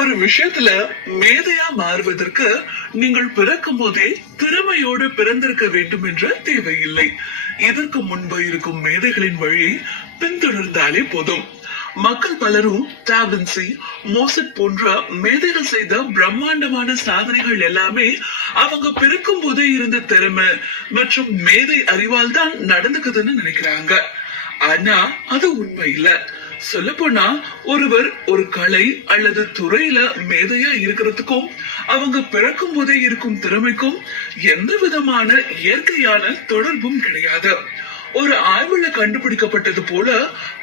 ஒரு விஷயத்துல மேதையா மாறுவதற்கு நீங்கள் பிறக்கும் போதே திறமையோடு பிறந்திருக்க வேண்டும் என்ற தேவையில்லை. இதற்கு முன்பு இருக்கும் மேதைகளின் வழியை பின்தொடர்ந்தாலே போதும். மக்கள் பலரும் டாவின்சி, மோசட் போன்ற மேதைகள் செய்த பிரம்மாண்டமான சாதனைகள் எல்லாமே அவங்க பிறக்கும் போதே இருந்த திறமை மற்றும் மேதை அறிவால் தான் நடந்துக்குதுன்னு நினைக்கிறாங்க. ஆனா அது உண்மை இல்ல. சொல்ல போனா ஒருவர் ஒரு கலை அல்லது துறையில மேதையா இருக்கிறதுக்கும் அவங்க பிறக்கும் போதே இருக்கும் திறமைக்கும் எந்த விதமான இயற்கையான தொடர்பும் கிடையாது. ஒரு ஆய்வுல கண்டுபிடிக்கப்பட்டது போல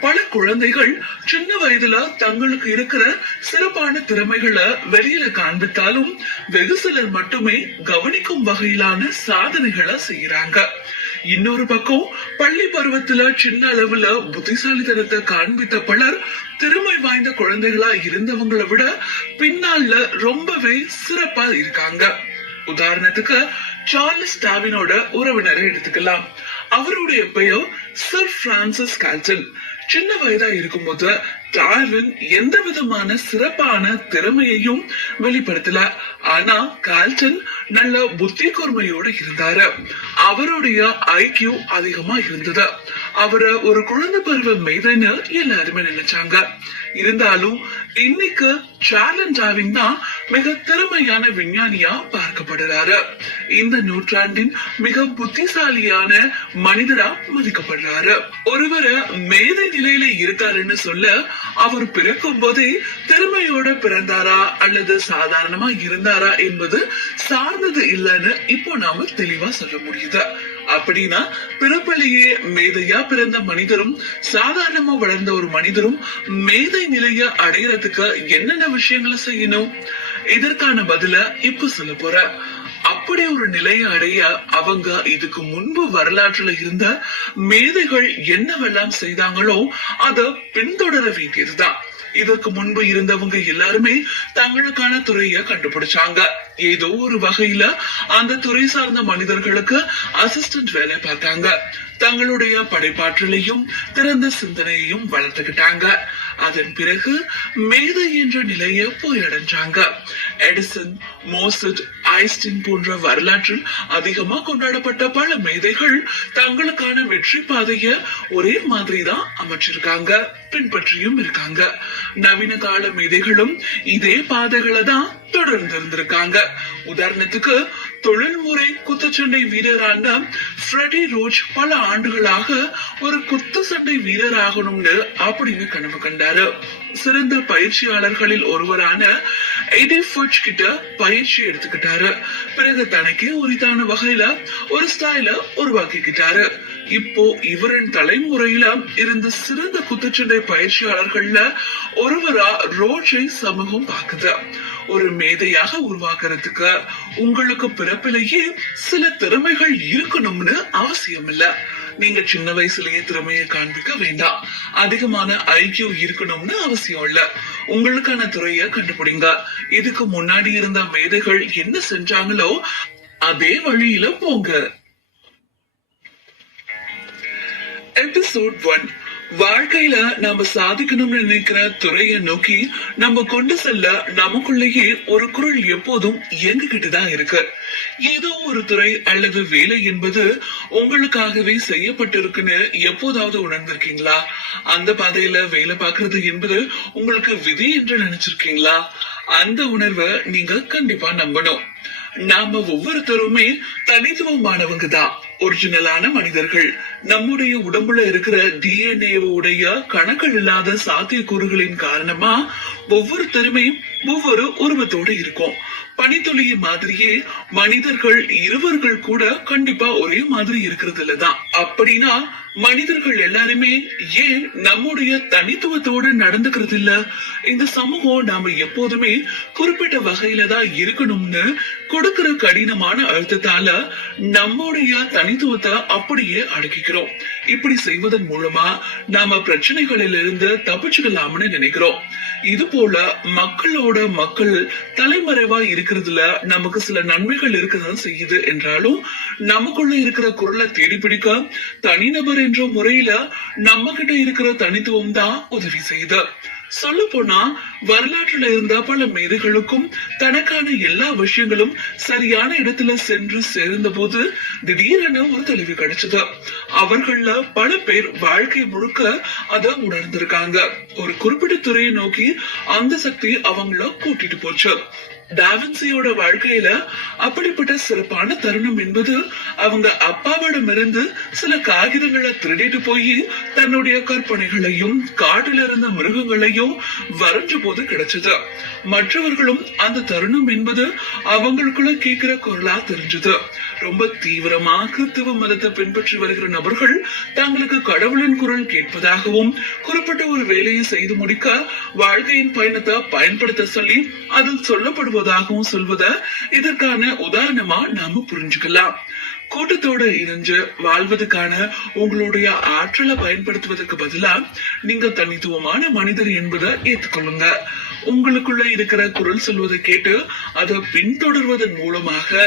பல குழந்தைகள் சின்ன வயதுல தங்களுக்கு இருக்கிற சிறப்பான திறமைகளை வெளியில காண்பித்தாலும் வெகு சிலர் மட்டுமே கவனிக்கும் வகையிலான சாதனைகளை செய்யறாங்க. இன்னொரு பக்கம் பள்ளி பருவத்துல சின்ன அளவுல புத்திசாலித்தனத்தை காண்பித்த பலர் திறமை வாய்ந்த குழந்தைகளா இருந்தவங்களை விட பின்னால ரொம்பவே சிறப்பா இருக்காங்க. உதாரணத்துக்கு சார்லஸ் டார்வினோட உறவினரை எடுத்துக்கலாம். அவருடைய பெயர் சர் பிரான்சிஸ் கால்டன். சின்ன வயதா இருக்கும்போது டார்வின் எந்த விதமான சிறப்பான திறமையையும் வெளிப்படுத்தல. ஆனா கால்டன் நல்ல புத்தி கூர்மையோட இருந்தாரு. அவருடைய ஐக்கியூ அதிகமா இருந்தது. அவரை ஒரு குழந்தை பருவ மேதைன்னு எல்லாருமே நினைச்சாங்க. இருந்தாலும் இன்னைக்கு சார்லஸ் டார்வின் தான் மிக திறமையான விஞ்ஞானியா பார்க்கப்படுறாரு. இந்த நூற்றாண்டின் மிக புத்திசாலியான மனிதரா மதிக்கப்படுறாரு. ஒருவரை மேதை நிலையில இருக்காருன்னு சொல்ல அவர் பிறக்கும் போதே திறமையோட பிறந்தாரா அல்லது சாதாரணமா இருந்தாரா என்பது சார்ந்தது இல்லைன்னு இப்போ நாம தெளிவா சொல்ல முடியுது. அப்படின்னா பிறப்பிலேயே மேதையா பிறந்த மனிதரும் சாதாரணமா வளர்ந்த ஒரு மனிதரும் மேதை நிலைய அடையறதுக்கு என்னென்ன விஷயங்களை செய்யணும்? இதற்கான பதில இப்ப சொல்ல போற. அப்படி ஒரு நிலையை அடைய அவங்க இதுக்கு முன்பு வரலாற்றுல இருந்த மேதைகள் என்னவெல்லாம் செய்தாங்களோ அத பின்தொடர வேண்டியதுதான். இதற்கு முன்பு இருந்தவங்க எல்லாருமே தங்களுக்கான துறைய கண்டுபிடிச்சாங்க. ஏதோ ஒரு வகையில அந்த துறை சார்ந்த மனிதர்களுக்கு அசிஸ்டன்ட் வேலை பார்த்தாங்க. தங்களுடைய படைப்பாற்றலையும் திறந்த சிந்தனையையும் வளர்த்துக்கிட்டாங்க. அதன் பிறகு மேதை என்ற நிலையை போய் அடைஞ்சாங்க. எடிசன், மோசட், ஐன்ஸ்டீன் போன்ற வரலாற்றில் அதிகமா கொண்டாடப்பட்ட பல மேதைகள் தங்களுக்கான வெற்றி பாதைய ஒரே மாதிரி தான் அமைச்சிருக்காங்க, பின்பற்றியும் இருக்காங்க. நவீன கால மேதைகளும் இதே பாதைகளை தான் தொடர்ந்து இருந்திருக்காங்க. உதாரணத்துக்கு தொழில்முறை குத்துச்சண்டை வீரரான ஃப்ரெடி ரோச் பல ஆண்டுகளாக ஒரு குத்துச்சண்டை வீரர் ஆகணும்னு அப்படின்னு கனவு கண்டாரு. சிறந்த பயிற்சியாளர்களில் ஒருவரான எடி ஃபட்ச் கிட்ட பயிற்சி எடுத்துக்கிட்டாரு. பிறகு தனக்கே உரித்தான வகையில ஒரு ஸ்டைல உருவாக்கிக்கிட்டாரு. இப்போ இவரின் தலைமுறையில இருந்த சிறந்த குத்துச்சண்டை பயிற்சியாளர்கள்ல ஒருவரா ரோச்சை சமூகம் பாக்குது. ஒரு மேதையாக உருவாக்குறதுக்கு உங்களுக்கு பிறப்பிலேயே சில திறமைகள் இருக்கணும்னு அவசியம் இல்ல. நீங்க சின்ன வயசுலயே திறமையை காண்பிக்க வேண்டாம். அதிகமான ஐக்கியூ இருக்கணும்னு அவசியம் இல்ல. உங்களுக்கான துறைய கண்டுபிடிங்க. இதுக்கு முன்னாடி இருந்த மேதைகள் என்ன செஞ்சாங்களோ அதே வழியில போங்க. எபிசோட் 1. வாழ்க்கையில நாம சாதிக்கணும்னு நினைக்கிற துறைய நோக்கி நம்ம கொண்டு செல்ல நமக்குள்ளேயே ஒரு குரல் எப்போதும் இயங்கிக்கிட்டுதான் இருக்கு. ஏதோ ஒரு துறை அல்லது வேலை என்பது உங்களுக்காகவே செய்யப்பட்டிருக்குன்னு எப்போதாவது உணர்ந்திருக்கீங்களா? அந்த பாதையில வேலை பார்க்கறது என்பது உங்களுக்கு விதி என்று நினைச்சிருக்கீங்களா? அந்த உணர்வை நீங்க கண்டிப்பா நம்பணும். நாம ஒவ்வொருத்தருமே தனித்துவமானவங்க தான், ஒரிஜினலான மனிதர்கள். நம்முடைய உடம்புல இருக்கிற டிஎன்ஏ உடைய கணக்கில் இல்லாத சாத்தியக்கூறுகளின் காரணமா ஒவ்வொருத்தருமே ஒவ்வொரு உருவத்தோடு இருக்கும். பனித்துளிய மாதிரியே மனிதர்கள் இருவர்கள் கூட கண்டிப்பா ஒரே மாதிரி இருக்கிறது இல்லதான். அப்படின்னா மனிதர்கள் எல்லாருமே ஏன் நம்முடைய தனித்துவத்தோடு நடந்துக்கிறது இல்ல? இந்த சமூகம் நாம எப்போதுமே குறிப்பிட்ட வகையில தான் இருக்கணும்னு கொடுக்கிற கடினமான அழுத்தத்தால நம்முடைய தனித்துவத்தை அப்படியே அடக்கிக்கிறோம். இப்படி செய்வதன் மூலமா நாம பிரச்சனைகளில் இருந்து தப்பிச்சுக்கலாம்னு நினைக்கிறோம். இது போல மக்களோட மக்கள் தலைமறைவா இருக்கிறதுல நமக்கு சில நன்மைகள் இருக்கதான் செய்யுது. என்றாலும் நமக்குள்ள இருக்கிற குரலை தேடி பிடிக்க தனிநபர் என்ற முறையில நம்ம கிட்ட இருக்கிற தனித்துவம் தான் உதவி செய்யுது. சொல்ல போனா வரலாற்றுல இருந்த பல மேதைகளுக்கும் தனக்கான எல்லா விஷயங்களும் சரியான இடத்துல சென்று சேர்ந்த போது திடீரென ஒரு தெளிவு கிடைச்சது. அவர்கள பல பேர் வாழ்க்கை முழுக்க அத உணர்ந்திருக்காங்க. ஒரு குறிப்பிட்ட துறையை நோக்கி அந்த சக்தி அவங்கள கூட்டிட்டு போச்சு. டாவின்சியோட வாழ்க்கையில அப்படிப்பட்ட சிறப்பான தருணம் என்பது அவங்க அப்பாவிடமிருந்து சில காகிதங்களை திருடிட்டு போய் தன்னுடைய கற்பனைகளையும் காட்டில இருந்த மிருகங்களையும் வரைஞ்ச போது கிடைச்சது. மற்றவர்களும் அந்த தருணம் என்பது அவங்களுக்குள்ள கேட்கிற குரலா தெரிஞ்சது. ரொம்ப தீவிரமா கிறிஸ்தவ மதத்தை பின்பற்றி வருகிற நபர்கள் தங்களுக்கு கடவுளின் குரல் கேட்பதாகவும் குறிப்பிட்ட ஒரு வேலையை செய்து முடிக்க வாழ்க்கையின் பயணத்தை பயன்படுத்த சொல்லி அதில் சொல்லப்படுவதாகவும் சொல்வத இதற்கான உதாரணமா நாம புரிஞ்சுக்கலாம். கூட்டத்தோட இணைஞ்சு வாழ்வதற்கான உங்களுடைய ஆற்றலை பயன்படுத்துவதற்கு பதிலா நீங்க தனித்துவமான மனிதர் என்பதை ஏற்றுக்கொள்ளுங்க. உங்களுக்குள்ள இருக்கிற குரல் சொல்வதை கேட்டு அதை பின்தொடர்வதன் மூலமாக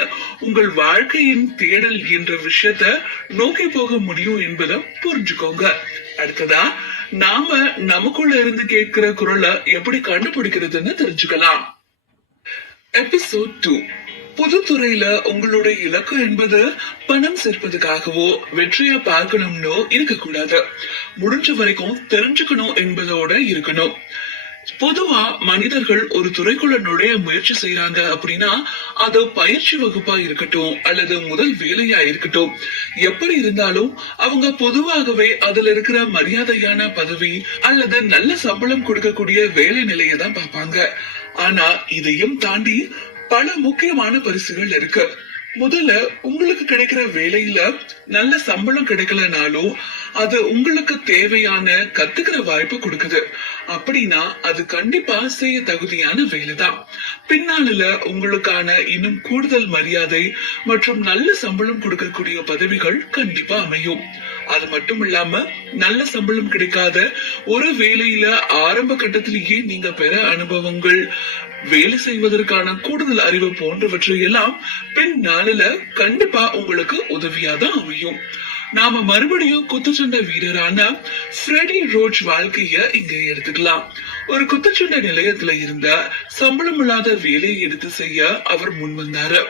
உங்கள் வாழ்க்கையின் தேடல் என்ற விஷயத்த நோக்கி போக முடியும் என்பதை புரிஞ்சுக்கோங்க. அடுத்ததா நாம நமக்குள்ள இருந்து கேட்கிற குரலை எப்படி கண்டுபிடிக்கிறதுன்னு தெரிஞ்சுக்கலாம். எபிசோட் 2. புது துறையில உங்களுடைய இலக்கு என்பது பணம் சேர்ப்பதுக்காகவோ வெற்றியை பார்க்கணும்னோ இருக்கக்கூடாது. முடிஞ்ச வரைக்கும் தெரிஞ்சுக்கணும் என்பதோட இருக்கணும். பொதுவா மனிதர்கள் ஒரு துறைக்குள்ள நுழைய முயற்சி செய்யறாங்க அப்படின்னா அது பயிற்சி வகுப்பா இருக்கட்டும் அல்லது முதல் வேலையா இருக்கட்டும், எப்படி இருந்தாலும் அவங்க பொதுவாகவே அதுல இருக்கிற மரியாதையான பதவி அல்லது நல்ல சம்பளம் கொடுக்கக்கூடிய வேலை நிலையை தான் பார்ப்பாங்க. ஆனா இதையும் தாண்டி பல முக்கியமான பரிசுகள் இருக்கு. முதல்ல உங்களுக்கு கிடைக்கிற வேலையில நல்ல சம்பளம் கிடைக்கலனாலும் அது உங்களுக்கு தேவையான கத்துக்கிற வாய்ப்பு கொடுக்குது. அப்படின்னா அது கண்டிப்பா செய்ய தகுதியான வேலைதான். பின்னால உங்களுக்கான இன்னும் கூடுதல் மரியாதை மற்றும் நல்ல சம்பளம் கொடுக்கக்கூடிய பதவிகள் கண்டிப்பா அமையும். அது மட்டும் இல்லாம நல்ல சம்பளம் கிடைக்காத ஒரு வேலையில ஆரம்ப கட்டத்திலேயே நீங்க பெற அனுபவங்கள், வேலை செய்வதற்கான கூடுதல் அறிவு போன்றவற்றை எல்லாம் பின்னால கண்டிப்பா உங்களுக்கு உதவியாதான் அமையும். நாம மறுபடியும் குத்துச்சண்டை வீரரான ஃப்ரெடி ரோச் வாழ்க்கைய இங்க எடுத்துக்கலாம். ஒரு குத்துச்சண்டை நிலையத்துல இருந்த சம்பளம் இல்லாத வேலையை எடுத்து செய்ய அவர் முன் வந்தாரு.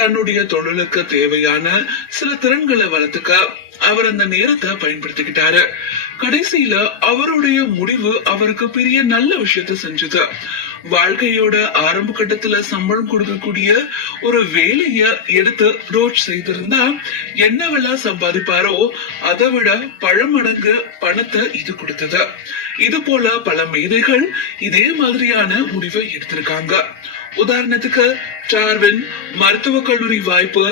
தன்னுடைய தொழிலுக்கு தேவையான சில திறன்களை வளர்த்துக்க அவர் அந்த நேரத்தை பயன்படுத்திக்கிட்டாரு. கடைசியில அவருடைய முடிவு அவருக்கு பெரிய நல்ல விஷயத்த செஞ்சது. வாழ்க்கையோட ஆரம்ப கட்டத்துல சம்பளம் கொடுக்கக்கூடிய ஒரு வேலைய எடுத்து ரோச் செய்திருந்தா என்னவெல்லாம் சம்பாதிப்பாரோ அதை விட பல மடங்கு பணத்தை இது கொடுத்தது. இது போல பல மேதைகள் இதே மாதிரியான முடிவை எடுத்திருக்காங்க. உதாரணத்துக்கு டார்வின் மருத்துவ கல்லூரி வாய்ப்பு,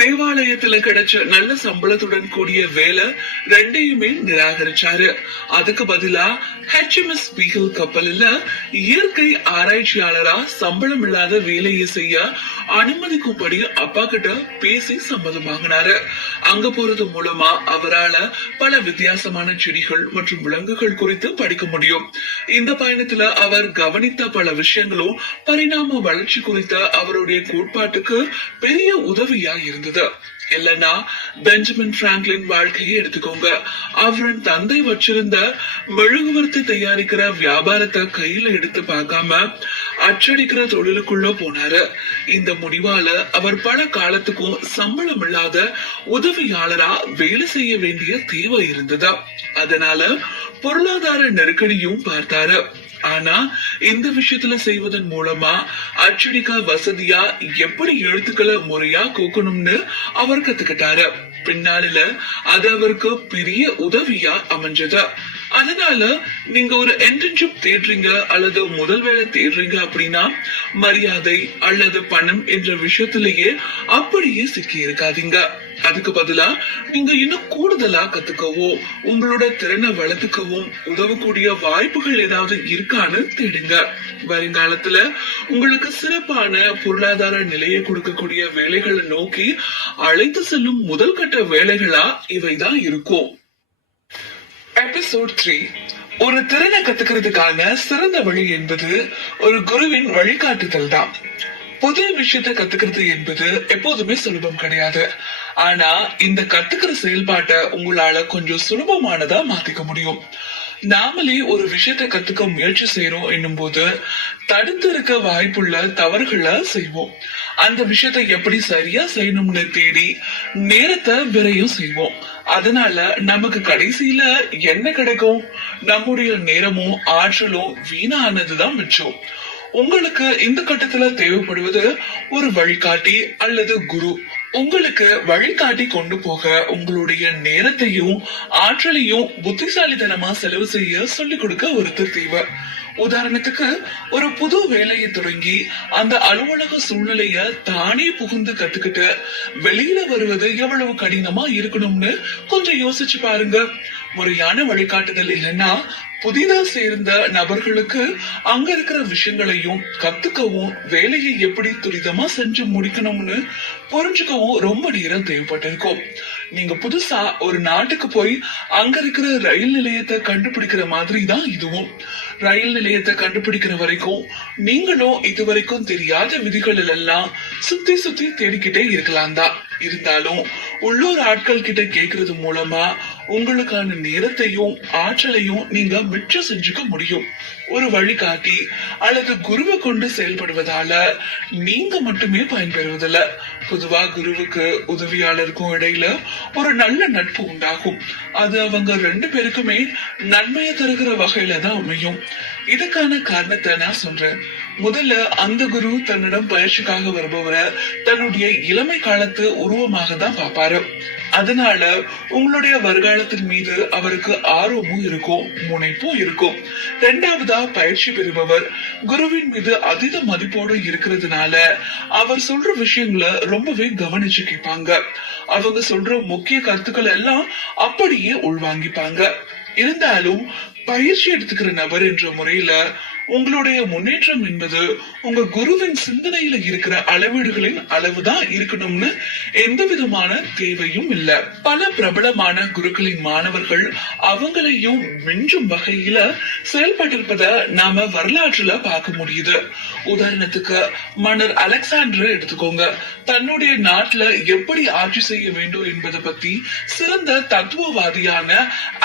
தேவாலயத்துல கிடைச்ச நல்ல சம்பளத்துடன் கூடிய வேலை ரெண்டையுமே நிராகரிச்சாரு. அதுக்கு பதிலா HMS பீகிள் கப்பல்ல இயற்கை ஆராய்ச்சியாளரா சம்பளம் இல்லாத வேலையை செய்ய அனுமதிக்கும்படி அப்பா கிட்ட பேசி சம்மதம் வாங்கினாரு. அங்க போறது மூலமா அவரால பல வித்தியாசமான செடிகள் மற்றும் விலங்குகள் குறித்து படிக்க முடியும். இந்த பயணத்துல அவர் கவனித்த பல விஷயங்களும் பரிணாம வளர்ச்சி குறித்த அவருடைய கோட்பாட்டுக்கு பெரிய உதவியா இருந்தது. இல்லனா பெஞ்சமின் பிராங்க்லின் வாழ்க்கையை எடுத்துக்கோங்க. அவரின் தந்தை வச்சிருந்த மெழுகுவர்த்தி தயாரிக்கிற வியாபாரத்தை கையில எடுத்து பார்க்காம அச்சடிக்கிற தொழிலுக்குள்ள போனாரு. இந்த முடிவால அவர் பல காலத்துக்கும் சம்பளம் இல்லாத உதவியாளரா வேலை செய்ய வேண்டிய தேவை இருந்தது. அதனால பொருளாதார நெருக்கடியும் பார்த்தாரு. ஆனா இந்த விஷயத்துல செய்வதன் மூலமா அச்சடிக்க வசதியா எப்படி எழுத்துக்களை முறையா கோக்கணும்னு அவர் கத்துக்கிட்டாரு. பின்னால அது அவருக்கு பெரிய உதவியா அமைஞ்சது. அதனால நீங்க ஒரு இன்டர்ன்ஷிப் தேடுறீங்க அல்லது முதல் வேலை தேடுறீங்க அப்படின்னா மரியாதை அல்லது பணம் என்ற விஷயத்திலேயே அப்படியே சிக்கி இருக்காதீங்க. அதுக்கு பதிலா நீங்க இன்னும் கூடுதலா கத்துக்கவும் உங்களோட திறனை வளர்த்துக்கவும் உதவக்கூடிய வாய்ப்புகள் ஏதாவது இருக்கான்னு தேடுங்க. வருங்காலத்துல உங்களுக்கு சிறப்பான பொருளாதார நிலையை கொடுக்கக்கூடிய வேலைகளை நோக்கி அழைத்து செல்லும் முதல் கட்ட வேலைகளா இவைதான் இருக்கும். எபிசோட் 3. ஒரு திறனை கத்துக்கிறதுக்கான சிறந்த வழி என்பது ஒரு குருவின் வழிகாட்டுதல் தான். புது விஷயத்த கத்துக்கிறது என்பது எப்போதுமே சுலபம் கிடையாது. ஆனா இந்த கத்துக்கிற செயல்பாட்டை உங்களால கொஞ்சம் சுலபமானதா மாத்திக்க முடியும். நாமளே ஒரு விஷயத்தை கத்துக்க முயற்சி செய்யறோம் என்னும் போது தடுத்து இருக்க வாய்ப்புள்ள தவறுகளை செய்வோம். அந்த விஷயத்தை எப்படி சரியா செய்யணும்னு தேடி நேரத்தை விரையும் செய்வோம். அதனால நமக்கு கடைசியில என்ன கிடைக்கும்? நம்முடைய நேரமும் ஆற்றலும் வீணானதுதான் மிச்சம். உங்களுக்கு இந்த கட்டத்துல தேவைப்படுவது ஒரு வழிகாட்டி அல்லது குரு. உங்களுக்கு வழிகாட்டி கொண்டு போக உங்களுடைய நேரத்தையும் ஆற்றலையும் புத்திசாலித்தனமா செலவு செய்ய சொல்லிக் கொடுக்க ஒருத்தர் தேவை. உதாரணத்துக்கு ஒரு புது வேலையை தொடங்கி அந்த அலுவலக சூழ்நிலைய தானே புகுந்து கத்துக்கிட்டு வெளியில வருவது எவ்வளவு கடினமா இருக்கணும்னு கொஞ்சம் யோசிச்சு பாருங்க. முறையான வழிகாட்டுதல் இல்லைன்னா புதிதா சேர்ந்த நபர்களுக்கு அங்க இருக்கிற விஷயங்களையும் கத்துக்கவும் வேலையை எப்படி துரிதமா செஞ்சு முடிக்கணும்னு புரிஞ்சுக்கவும் ரொம்ப நேரம் தேவைப்பட்டிருக்கும். நீங்க புதுசா ஒரு நாட்டுக்கு போய் அங்க இருக்கிற ரயில் நிலையத்தை கண்டுபிடிக்கிற மாதிரி தான் இதுவும். ரயில் நிலையத்தை கண்டுபிடிக்கிற வரைக்கும் நீங்களும் இதுவரைக்கும் தெரியாத விதிகள் எல்லாம் சுத்தி சுத்தி தேடிக்கிட்டே இருக்கலாம் தான். இருந்தாலும் உள்ளூர் ஆட்கள் கிட்ட கேக்குறது மூலமா உங்களுக்கான நேரத்தையும் ஆற்றலையும் நீங்க மிச்சம் செஞ்சுக்க முடியும். ஒரு வழிகாட்டி அல்லது குருவை கொண்டு செயல்படுவதால நீங்க மட்டுமே பயன்பெறுவதில்ல, பொதுவா குருவுக்கு உதவியாளருக்கும் இடையில ஒரு நல்ல நட்பு உண்டாகும். அது அவங்க 2 பேருக்குமே நன்மையை தருகிற வகையில தான் அமையும். இதுக்கான காரணத்தை நான் சொல்றேன். முதல்ல அந்த குரு தன்னிடம் பயிற்சிக்காக வருபவரை தன்னுடைய இளமை காலத்து உருவமாக தான் பாப்பாரு. அதனால உங்களுடைய வருகாலத்தின் மீது அவருக்கு ஆர்வமும் இருக்கும், முனைப்பும் இருக்கும். 2வதா பயிற்சி பெறுபவர் குருவின் மீது அதீத மதிப்போடு இருக்கிறதுனால அவர் சொல்ற விஷயங்களை ரொம்பவே கவனிச்சு கேட்பாங்க. அவங்க சொல்ற முக்கிய கருத்துக்கள் எல்லாம் அப்படியே உள்வாங்கிப்பாங்க. இருந்தாலும் பயிற்சி எடுத்துக்கிற நபர் என்ற முறையில உங்களுடைய முன்னேற்றம் என்பது உங்க குருவின் சிந்தனையில இருக்கிற அளவீடுகளின் அளவுதான் இருக்கணும்னு எந்த விதமான தேவையும் இல்ல. பல பிரபலமான குருக்களின் மாணவர்கள் அவங்களையும் மிஞ்சும் வகையில செயல்பட்டிருப்பத நாம வரலாற்றுல பார்க்க முடியுது. உதாரணத்துக்கு மன்னர் அலெக்சாண்டர் எடுத்துக்கோங்க. தன்னுடைய நாட்டுல எப்படி ஆட்சி செய்ய வேண்டும் என்பதை பத்தி சிறந்த தத்துவவாதியான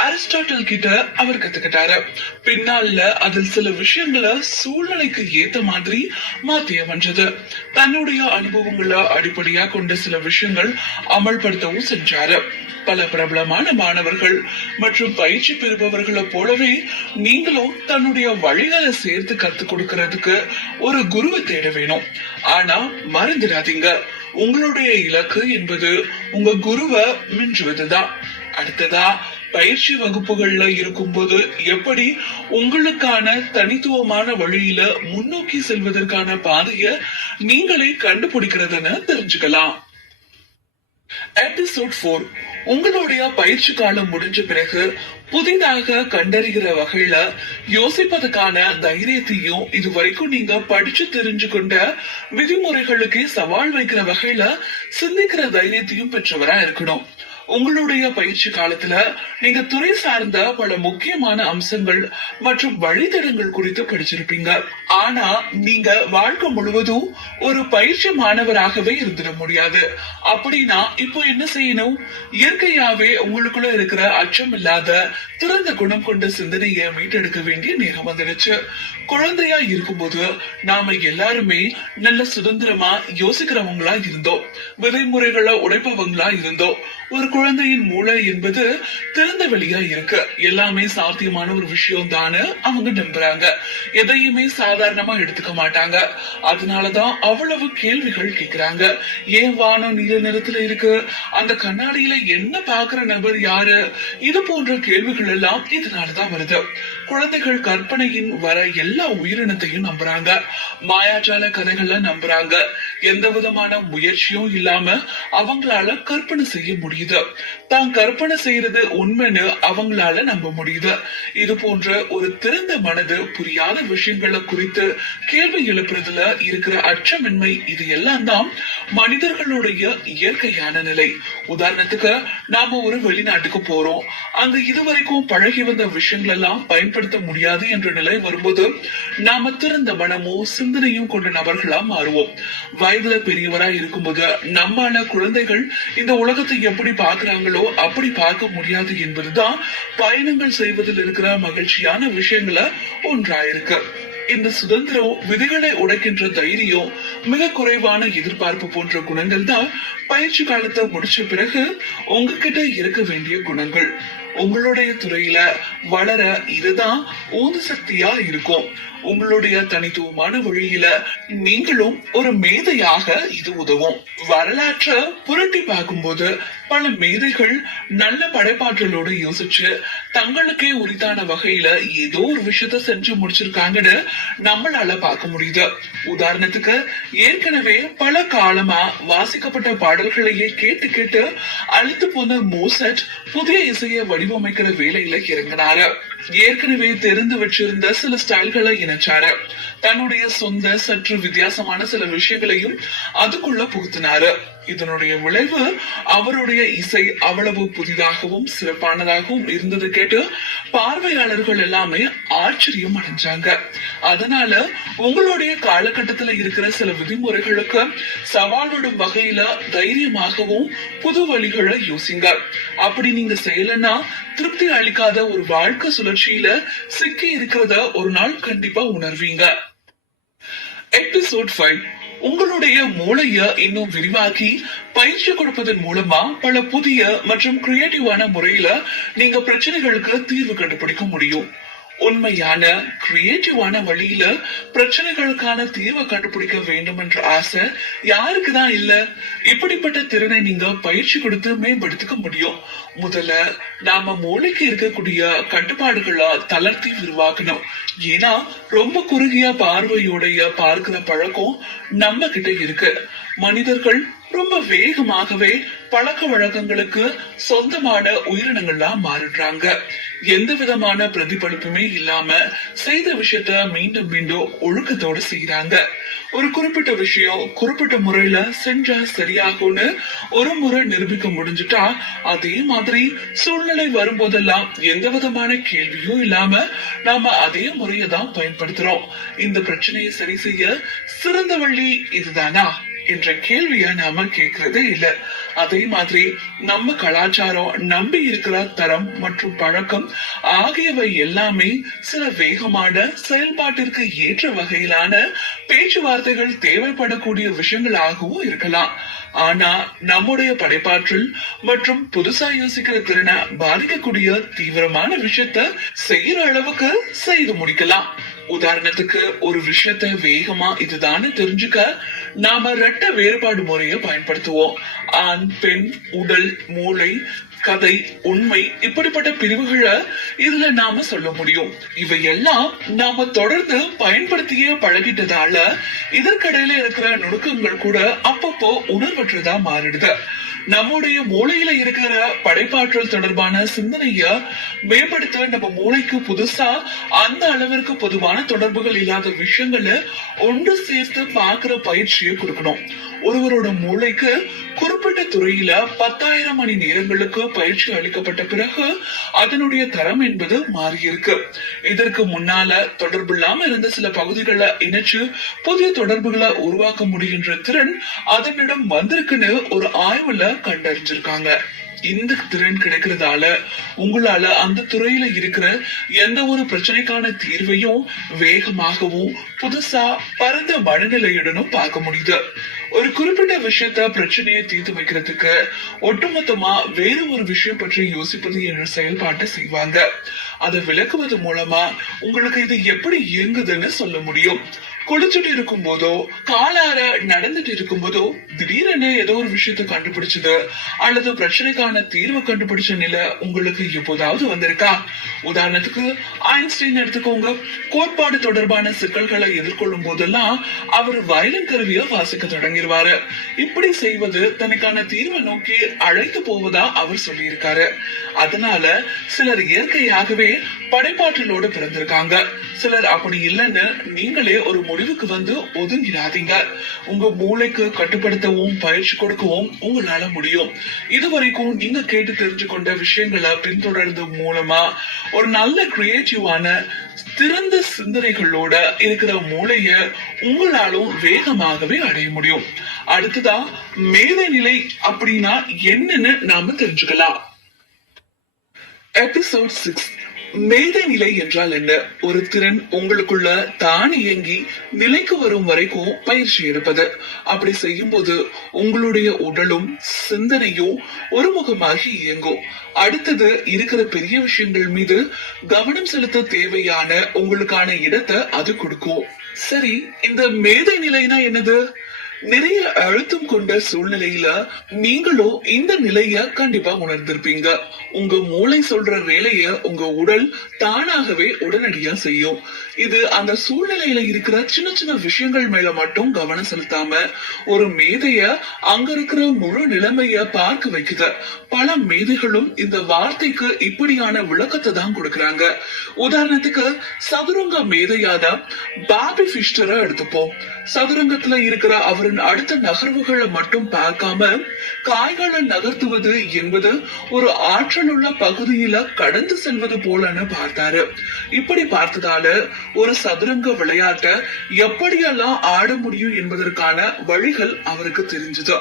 அரிஸ்டாட்டில் கிட்ட அவர் கத்துக்கிட்டாரு. பின்னால அதில் சில விஷயங்களை சூழ்நிலைக்கு ஏத்த மாதிரி மாத்தி அமைஞ்சது. தன்னுடைய அனுபவங்களை அடிப்படையா கொண்ட சில விஷயங்கள் அமல்படுத்தவும் செஞ்சாரு. பல பிரபலமான மாணவர்கள் மற்றும் பயிற்சி பெறுபவர்களை போலவே நீங்களும் தன்னுடைய வழிகளை சேர்த்து கத்துக் கொடுக்கறதுக்கு ஒரு குருவை தேட வேணும். ஆனா மறந்துடாதீங்க, உங்களுடைய இலக்கு என்பது உங்க குருவை மிஞ்சுவதுதான். அடுத்ததா பயிற்சி வகுப்புகள்ல இருக்கும்போது எப்படி உங்களுக்கான தனித்துவமான வழியில முன்னோக்கி செல்வதற்கான பாதைய நீங்களே கண்டுபிடிக்கிறதுன்னு தெரிஞ்சுக்கலாம். எபிசோட் 4. உங்களுடைய பயிற்சி காலம் முடிஞ்ச பிறகு புதிதாக கண்டறிகிற வகையில யோசிப்பதற்கான தைரியத்தையும் இதுவரைக்கும் நீங்க படிச்சு தெரிஞ்சு கொண்ட விதிமுறைகளுக்கே சவால் வைக்கிற வகையில சிந்திக்கிற தைரியத்தையும் பெற்றவரா இருக்கணும். உங்களுடைய பயிற்சி காலத்துல நீங்க துறை சார்ந்த பல முக்கியமான அம்சங்கள் மற்றும் வழித்தடங்கள் குறித்து படிச்சிருப்பீங்க. ஆனா நீங்க வாழ்க்கை முழுவதும் ஒரு பயிற்சி மாணவராகவே இருந்துட முடியாது. அப்படின்னா இப்போ என்ன செய்யணும்? இயற்கையாவே உங்களுக்குள்ள இருக்கிற அச்சம் இல்லாத திறந்த குணம் கொண்ட சிந்தனையை மீட்டெடுக்க வேண்டிய நேரம் வந்துடுச்சு. குழந்தையா இருக்கும்போது நாம எல்லாருமே நல்ல சுதந்திரமா யோசிக்கிறவங்களா இருந்தோம், விதிமுறைகளை உடைப்பவங்களா இருந்தோம். ஒரு குழந்தையின் மூளை என்பது திறந்த வெளியா இருக்கு, எல்லாமே சாத்தியமான ஒரு விஷயம் தானு அவங்க நம்புறாங்க. எதையுமே சாதாரணமா எடுத்துக்க மாட்டாங்க. அதனாலதான் அவ்வளவு கேள்விகள் கேக்குறாங்க. ஏன் வானம் நீல நிறத்துல இருக்கு? அந்த கண்ணாடியில என்ன பாக்குற நபர் யாரு? இது போன்ற கேள்விகள் எல்லாம் இதனாலதான் வருது. குழந்தைகள் கற்பனையின் வர எல்லா உயிரினத்தையும் நம்புறாங்க, மாயாஜால கதைகளை நம்புறாங்க. எந்த விதமான முயற்சியும் இல்லாம அவங்களால கற்பனை செய்ய முடியுது. தான் கற்பனை செய்யறது உண்மைன்னு அவங்களால நம்ப முடியுது. இது போன்ற ஒரு திறந்த மனது புரியாத விஷயங்களை குறித்து கேள்வி எழுப்புறதுல இருக்கிற அச்சமின்மை, இது எல்லாம் தான் மனிதர்களுடைய இயற்கையான நிலை. உதாரணத்துக்கு நாம ஒரு வெளிநாட்டுக்கு போறோம். அங்க இதுவரைக்கும் பழகி வந்த விஷயங்கள் எல்லாம் பயன்படுத்த செயல்படுத்த முடியாது என்ற நிலை வரும்போது நாம திறந்த மனமோ சிந்தனையும் கொண்ட நபர்களா மாறுவோம். வயதுல பெரியவரா இருக்கும்போது நம்மால குழந்தைகள் இந்த உலகத்தை எப்படி பாக்குறாங்களோ அப்படி பார்க்க முடியாது என்பதுதான் பயணங்கள் செய்வதில் இருக்கிற மகிழ்ச்சியான விஷயங்கள ஒன்றாயிருக்கு. இந்த சுதந்திரம், விதிகளை உடைக்கின்ற தைரியம், மிக குறைவான எதிர்பார்ப்பு போன்ற குணங்கள் தான் பயிற்சி காலத்தை முடிச்ச பிறகு உங்ககிட்ட இருக்க வேண்டிய குணங்கள். உங்களுடைய துறையில வளர இதுதான் ஊந்து சக்தியா இருக்கும். உங்களுடைய தனித்துவமான வழியில நீங்களும் ஒரு மேதையாக இது உதவும். வரலாற்றை புரட்டி பார்க்கும்போது பல மேதைகள் நல்ல படைப்பாற்றலோடு யோசிச்சு தங்களுக்கே உரித்தான வகையில ஏதோ ஒரு விஷயத்த செஞ்சு முடிச்சிருக்காங்கன்னு நம்மளால பார்க்க முடியுது. உதாரணத்துக்கு, ஏற்கனவே பல காலமா வாசிக்கப்பட்ட பாடல்களையே கேட்டு கேட்டு அழுத்து போன மோசட் புதிய இசையை வடிவமைக்கிற வேலையில இறங்கினாரு. ஏற்கனவே தெரிந்து வச்சிருந்த சில ஸ்டைல்களை இணைச்சாரு. தன்னுடைய சொந்த சற்று வித்தியாசமான சில விஷயங்களையும் அதுக்குள்ள புகுத்தினாரு. இதனுடைய விளைவு அவருடைய இசை அவ்வளவு புதிதாகவும் சிறப்பானதாகவும் இருந்தது கேட்டு பார்வையாளர்கள் எல்லாமே ஆச்சரியம் அடைஞ்சாங்க. அதனால உங்களுடைய காலகட்டத்துல இருக்கிற சில விதிமுறைகளுக்கு சவால் விடும் வகையில தைரியமாகவும் புது வழிகளை யோசிங்க. அப்படி நீங்க செய்யலன்னா திருப்தி அளிக்காத ஒரு வாழ்க்கை சுழற்சியில சிக்கி இருக்கிறத ஒரு நாள் கண்டிப்பா உணர்வீங்க. எபிசோட் 5. உங்களுடைய மூளைய இன்னும் விரிவாக்கி பயிற்சி கொடுப்பதன் மூலமா பல புதிய மற்றும் கிரியேட்டிவான முறையில நீங்க பிரச்சனைகளுக்கு தீர்வு கண்டுபிடிக்க முடியும். உண்மையான கிரியேட்டிவான வழியில பிரச்சனைகளுக்கான தீர்வை கண்டுபிடிக்க வேண்டும் என்ற ஆசை யாருக்குதான் இல்ல? இப்படிப்பட்ட திறனை நீங்க பயிற்சி கொடுத்து மேம்படுத்திக்க முடியும். முதல்ல நாம மூளைக்கு இருக்கக்கூடிய கட்டுப்பாடுகளை தளர்த்தி விரிவாக்கணும். ஏன்னா ரொம்ப குறுகிய பார்வையோடைய பார்க்கிற பழக்கம் நம்ம கிட்ட இருக்கு. மனிதர்கள் ரொம்ப வேகமாகவே பழக்க வழக்கங்களுக்கு சொந்தமான உயிரினங்கள்லாம் மாறிடுறாங்க. எந்த விதமான பிரதிபலிப்புமே இல்லாம செய்த விஷயத்த மீண்டும் மீண்டும் ஒழுக்கத்தோட செய்யறாங்க. ஒரு குறிப்பிட்ட விஷயம் குறிப்பிட்ட முறையில செஞ்சா சரியாகும்னு ஒரு முறை நிரூபிக்க முடிஞ்சுட்டா அதே மாதிரி சூழ்நிலை வரும்போதெல்லாம் எந்த விதமான கேள்வியும் இல்லாம நாம அதே முறையை தான் பயன்படுத்துறோம். இந்த பிரச்சனையை சரி செய்ய சிறந்த வழி இதுதானா என்ற கேள்விய நாம கேட்கறதே இல்ல. அதே மாதிரி நம்ம கலாச்சாரம், நம்பி இருக்கிற தரம் மற்றும் பழக்கம் ஆகியவை எல்லாமே சில வேகமான செயல்பாட்டிற்கு ஏற்ற வகையிலான பேச்சுவார்த்தைகள் தேவைப்படக்கூடிய விஷயங்களாகவும் இருக்கலாம். ஆனா நம்முடைய படைப்பாற்றல் மற்றும் புதுசா யோசிக்கிற திறனை பாதிக்கக்கூடிய தீவிரமான விஷயத்த செய்யற அளவுக்கு செய்து முடிக்கலாம். உதாரணத்துக்கு, ஒரு விஷயத்த வேகமா இதுதான்னு தெரிஞ்சுக்க நாம ரெட்ட வேறுபாடு முறையை பயன்படுத்துவோம். ஆண், பெண், உடல், மூளை, கதை, உண்மை, இப்படிப்பட்ட பிரிவுகளை இதுல நாம சொல்ல முடியும். இவையெல்லாம் நாம தொடர்ந்து பயன்படுத்தியே பழகிட்டதால இதற்கிடையில இருக்கிற நுணுக்கங்கள் கூட அப்பப்போ உணர்வற்றதா மாறிடுது. நம்முடைய மூளையில இருக்கிற படைப்பாற்றல் தொடர்பான சிந்தனைய மேம்படுத்த நம்ம மூளைக்கு புதுசா அந்த அளவிற்கு பொதுவான தொடர்புகள் இல்லாத விஷயங்களை ஒன்று சேர்த்து பாக்குற பயிற்சியை கொடுக்கணும். ஒருவரோட மூளைக்கு குறிப்பிட்ட துறையில 10,000 மணி நேரங்களுக்கு பயிற்சி அளிக்கப்பட்ட பிறகு அதனுடைய தரம் என்பது மாறியிருக்கு. இதற்கு முன்னால தொடர்பு இல்லாம இருந்த சில பகுதிகளை இணைச்சு புதிய தொடர்புகளை உருவாக்க முடிகின்ற திறன் அதனிடம் வந்திருக்குன்னு ஒரு ஆய்வுல கண்டறிஞ்சிருக்காங்க. இந்த திறன் கிடைக்கிறதால உங்களால அந்த துறையில இருக்கிற எந்த ஒரு பிரச்சனைக்கான தீர்வையும் வேகமாகவும் புதுசா பரந்த மனநிலையுடனும் பார்க்க முடியுது. ஒரு குறிப்பிட்ட விஷயத்த பிரச்சனையை தீர்த்து வைக்கிறதுக்கு ஒட்டுமொத்தமா வேற ஒரு விஷயம் பற்றி யோசிப்பது என்ற செயல்பாட்டை செய்வாங்க. அதை விளக்குவது மூலமா உங்களுக்கு இது எப்படி இயங்குதுன்னு சொல்ல முடியும். குளிச்சுட்டு இருக்கும் போதோ காலார நடந்துட்டு இருக்கும் போதோ திடீரென ஏதோ ஒரு விஷயத்த கண்டுபிடிச்சது அல்லது பிரச்சனைக்கான தீர்வு கண்டுபிடிச்ச நிலை உங்களுக்கு எப்போதாவது வந்திருக்கா? உதாரணத்துக்கு ஐன்ஸ்டைன் எடுத்துக்கோங்க. கோட்பாடு தொடர்பான சிக்கல்களை எதிர்கொள்ளும் போதெல்லாம் அவர் வயலின் கருவியை வாசிக்க தொடங்கிடுவாரு. இப்படி செய்வது தனக்கான தீர்வை நோக்கி அழைத்து போவதா அவர் சொல்லியிருக்காரு. அதனால சிலர் இயற்கையாகவே படைப்பாற்றலோடு பிறந்திருக்காங்க. சிலர் அப்படி இல்லைன்னு நீங்களே ஒரு முடிவுக்கு வந்து ஒதுங்கிடாதீங்க. உங்க மூளைக்கு கட்டுப்படுத்தவும் பயிற்சி கொடுக்கவும் உங்களால முடியும். இதுவரைக்கும் நீங்க கேட்டு தெரிஞ்சு கொண்ட விஷயங்களை பின்தொடர்ந்து மூலமா ஒரு நல்ல கிரியேட்டிவான திறந்த சிந்தனைகளோட இருக்கிற மூளைய உங்களாலும் வேகமாகவே அடைய முடியும். அடுத்ததா மேதை நிலை அப்படின்னா என்னன்னு நாம தெரிஞ்சுக்கலாம். எபிசோட் 6 மேதை நிலை என்றால் என்ன? ஒரு திறன் உங்களுக்குள்ள தான் இயங்கி நிலைக்கு வரும் வரைக்கும் பயிற்சி எடுப்பது. அப்படி செய்யும் போது உங்களுடைய உடலும் சிந்தனையும் ஒருமுகமாகி இயங்கும். அடுத்தது இருக்கிற பெரிய விஷயங்கள் மீது கவனம் செலுத்த தேவையான உங்களுக்கான இடத்தை அது கொடுக்கும். சரி, இந்த மேதை நிலைனா என்னது? நிறைய அழுத்தம் கொண்ட சூழ்நிலையில நீங்களும் இந்த நிலைய கண்டிப்பா உணர்ந்திருப்பீங்க. உங்க மூளை சொல்ற வேலைய உங்க உடல் தானாகவே உடனடியா செய்யும். இது அந்த சூழ்நிலையில இருக்கிற சின்ன சின்ன விஷயங்கள் மேல மட்டும் கவனம் செலுத்தாம ஒரு மேதைய அங்க இருக்கிற முழு நிலைமைய பார்க்க வைக்குது. பல மேதைகளும் இந்த வார்த்தைக்கு இப்படியான விளக்கத்தை தான் கொடுக்கறாங்க. உதாரணத்துக்கு சதுரங்க மேதையாத பாபி ஃபிஷ்டரை எடுத்துப்போம். சதுரங்கத்துல இருக்கிற அவரின் அடுத்த நகர்வுகளை மட்டும் பார்க்காம காய்களை நகர்த்துவது என்பது ஒரு ஆற்றல் உள்ள பகுதியில கடந்து செல்வது போலன்னு பார்த்தாரு. இப்படி பார்த்ததால ஒரு சதுரங்க விளையாட்டை எப்படியெல்லாம் ஆட முடியும் என்பதற்கான வழிகள் அவருக்கு தெரிஞ்சது.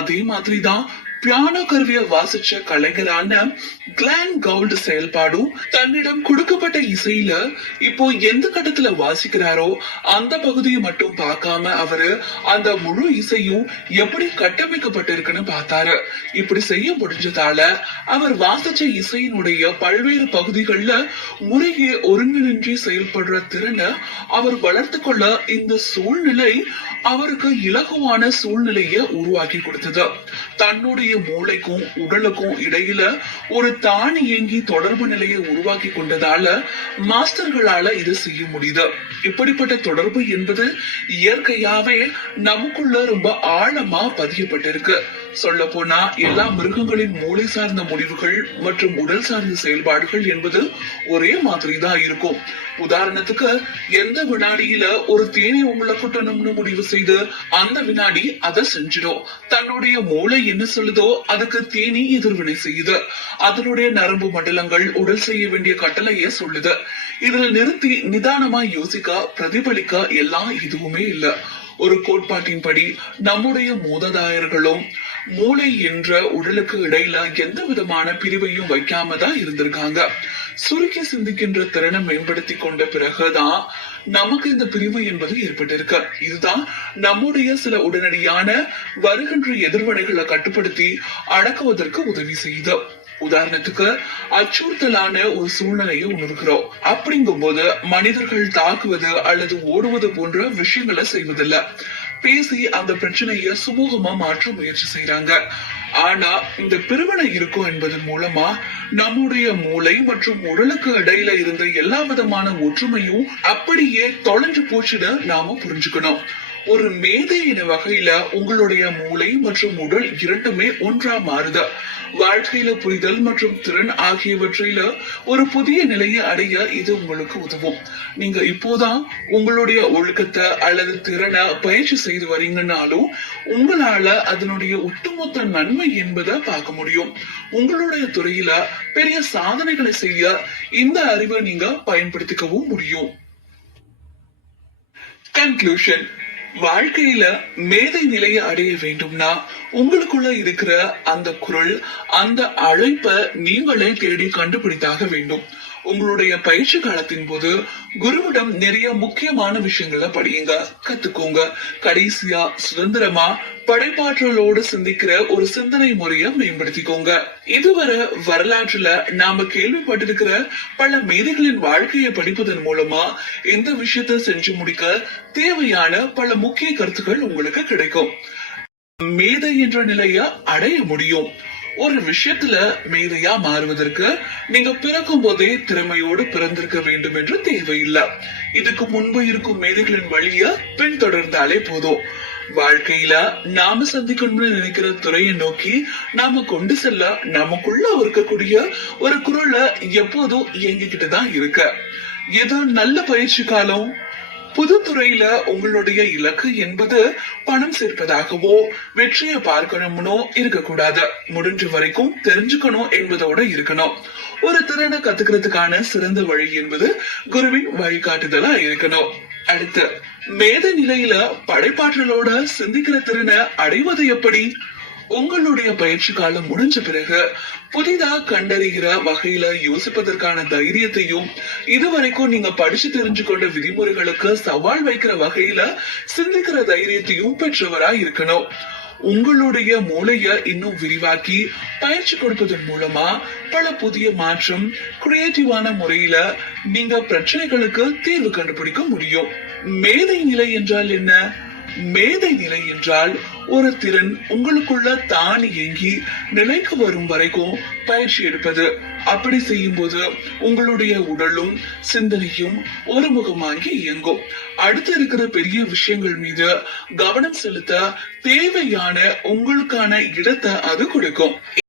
அதே மாதிரிதான் பியானோ கருவிய வாசிச்ச கலைஞரான கிளான் கவுல்ட் செயல்பாடும் தன்னிடம் கொடுக்கப்பட்ட இசையில இப்போ எந்த கட்டத்துல வாசிக்கிறாரோ அந்த பகுதியை மட்டும் பார்க்காம அவரு அந்த முழு இசையும் எப்படி கட்டமைக்கப்பட்டிருக்குன்னு பார்த்தாரு. இப்படி செய்ய முடிஞ்சதால அவர் வாசிச்ச இசையினுடைய பல்வேறு பகுதிகள்ல முறையே ஒருங்கிணைன்றி செயல்படுற திறனை அவர் வளர்த்து கொள்ள இந்த சூழ்நிலை அவருக்கு இலகுவான சூழ்நிலையை உருவாக்கி கொடுத்தது. தன்னுடைய மூளைக்கும் உடலுக்கும் இடையில ஒரு தானியங்கி தொடர்பு நிலையை உருவாக்கி கொண்டதால மாஸ்டர்களால இது செய்ய முடியுது. இப்படிப்பட்ட தொடர்பு என்பது இயற்கையாவே நமக்குள்ள ரொம்ப ஆழமா பதியப்பட்டிருக்கு. சொல்ல போனா எல்லா மிருகங்களின் மூளை சார்ந்த முடிவுகள் மற்றும் உடல் சார்ந்த செயல்பாடுகள் என்பது ஒரே மாதிரி தான் இருக்கும். உதாரணத்துக்கு எந்த வினாடியில ஒரு தேனி உங்களை குட்டணும்னு முடிவு செய்து அந்த வினாடி அதை செஞ்சிடும். தன்னுடைய மூளை என்ன சொல்லுதோ அதுக்கு தேனி எதிர்வினை செய்யுது. அதனுடைய நரம்பு மண்டலங்கள் உடல் செய்ய வேண்டிய கட்டளைய சொல்லுது. இதுல நிறுத்தி நிதானமா யோசிக்க பிரதிபலிக்க எல்லாம் எதுவுமே இல்ல. ஒரு கோட்பாட்டின்படி நம்முடைய மூதாதையர்களும் மூளை என்ற உடலுக்கு இடையில எந்த விதமான பிரிவையும் வைக்காம தான் இருந்திருக்காங்க. சுருக்கி சிந்திக்கின்ற திறனை மேம்படுத்தி கொண்ட பிறகுதான் நமக்கு இந்த பிரிவு என்பது ஏற்பட்டிருக்கு. இதுதான் நம்முடைய சில உடனடியான வருகின்ற எதிர்வினைகளை கட்டுப்படுத்தி அடக்குவதற்கு உதவி செய்யுது. உதாரணத்துக்கு அச்சுறுத்தலான ஒரு சூழ்நிலையை உணர்கிறோம். அப்படிங்கும் போது மனிதர்கள் தாக்குவது அல்லது ஓடுவது போன்ற விஷயங்களை செய்வதில்லை. பேசி அந்த பிரச்சனைய சுமூகமா மாற்ற முயற்சி செய்யறாங்க. ஆனா இந்த பிரிவினை இருக்கும் என்பதன் மூலமா நம்முடைய மூளை மற்றும் உடலுக்கு இடையில இருந்த எல்லா விதமான ஒற்றுமையும் அப்படியே தொலைஞ்சு போச்சுன்னு நாம புரிஞ்சுக்கணும். ஒரு மேதை என வகையில உங்களுடைய மூளை மற்றும் உடல் இரண்டுமே ஒன்றா மாறுது. வாழ்க்கையில புரிதல் மற்றும் திறன் ஆகியவற்றில ஒரு புதிய நிலையை அடைய இது உங்களுக்கு உதவும். நீங்க இப்போதான் உங்களுடைய ஒழுக்கத்தை அல்லது திறனை பயிற்சி செய்து வரீங்கன்னாலும் உங்களால அதனுடைய ஒட்டுமொத்த நன்மை என்பதை பார்க்க முடியும். உங்களுடைய துறையில பெரிய சாதனைகளை செய்ய இந்த அறிவை நீங்க பயன்படுத்திக்கவும் முடியும். கன்க்ளூஷன்: வாழ்க்கையில மேதை நிலையை அடைய வேண்டும்னா உங்களுக்குள்ள இருக்கிற அந்த குரல், அந்த அழைப்பை நீங்களே தேடி கண்டுபிடித்தாக வேண்டும். உங்களுடைய பயிற்சி காலத்தின் போது குருவிடம் நிறைய முக்கியமான விஷயங்களை படியுங்க, கத்துக்கோங்க. கடைசியா சுதந்திரமா படைப்பாற்றலோடு சிந்திக்கிற ஒரு சிந்தனை முறைய மேம்படுத்திக்கோங்க. இதுவரை வரலாற்றுல நாம கேள்விப்பட்டிருக்கிற பல மேதைகளின் வாழ்க்கையை படிப்பதன் மூலமா இந்த விஷயத்த செஞ்சு முடிக்க தேவையான பல முக்கிய கருத்துக்கள் உங்களுக்கு கிடைக்கும். மேதை என்ற நிலைய அடைய முடியும். ஒரு விஷயத்துல மேதையா மாறுவதற்கு நீங்க பிறக்கும் போதே திறமையோடு பிறந்திருக்க வேண்டும் என்று தேவையில்லை. இதுக்கு முன்பு இருக்கும் மேதைகளின் வழிய பின்தொடர்ந்தாலே போதும். வாழ்க்கையில நாம சந்திக்கணும்னு நினைக்கிற துறையை நோக்கி நாம கொண்டு செல்ல நமக்குள்ள இருக்கக்கூடிய ஒரு குரலை எப்போதும் இயங்கிக்கிட்டு தான் இருக்க. எது நல்ல பயிற்சி காலம், புது துறையில உங்களுடைய இலக்கு என்பது பணம் சேர்ப்பதாகவோ வெற்றியை பார்க்கணும்னோ இருக்கக்கூடாது. முடிஞ்ச வரைக்கும் தெரிஞ்சுக்கணும் என்பதோட இருக்கணும். ஒரு திறனை கத்துக்கிறதுக்கான சிறந்த வழி என்பது குருவின் வழிகாட்டுதலா இருக்கணும். அடுத்து, மேத நிலையில படைப்பாற்றலோட சிந்திக்கிற திறனை அடைவது எப்படி? உங்களுடைய பயிற்சி காலம் முடிஞ்ச பிறகு புதிதா கண்டறிகிற வகையில யோசிப்பதற்கான தைரியத்தையும், இதுவரைக்கும் நீங்க படிச்சு தெரிஞ்சு கொண்ட விதிமுறைகளுக்கு சவால் வைக்கிற வகையில சிந்திக்கிற தைரியத்தையும் பெற்றவரா இருக்கணும். உங்களுடைய மூளைய இன்னும் விரிவாக்கி பயிற்சி கொடுப்பதன் மூலமா பல புதிய மாற்றம், கிரியேட்டிவான முறையில நீங்க பிரச்சனைகளுக்கு தீர்வு கண்டுபிடிக்க முடியும். மேதை நிலை என்றால் என்ன? மேதை நிலை என்றால் ஒரு திறன் உங்களுக்குள்ள தான் இயங்கி நிலைக்கு வரும் வரைக்கும் பயிற்சி எடுப்பது. அப்படி செய்யும் போது உங்களுடைய உடலும் சிந்தனையும் ஒருமுகமாகி இயங்கும். அடுத்து இருக்கிற பெரிய விஷயங்கள் மீது கவனம் செலுத்த தேவையான உங்களுக்கான இடத்தை அது கொடுக்கும்.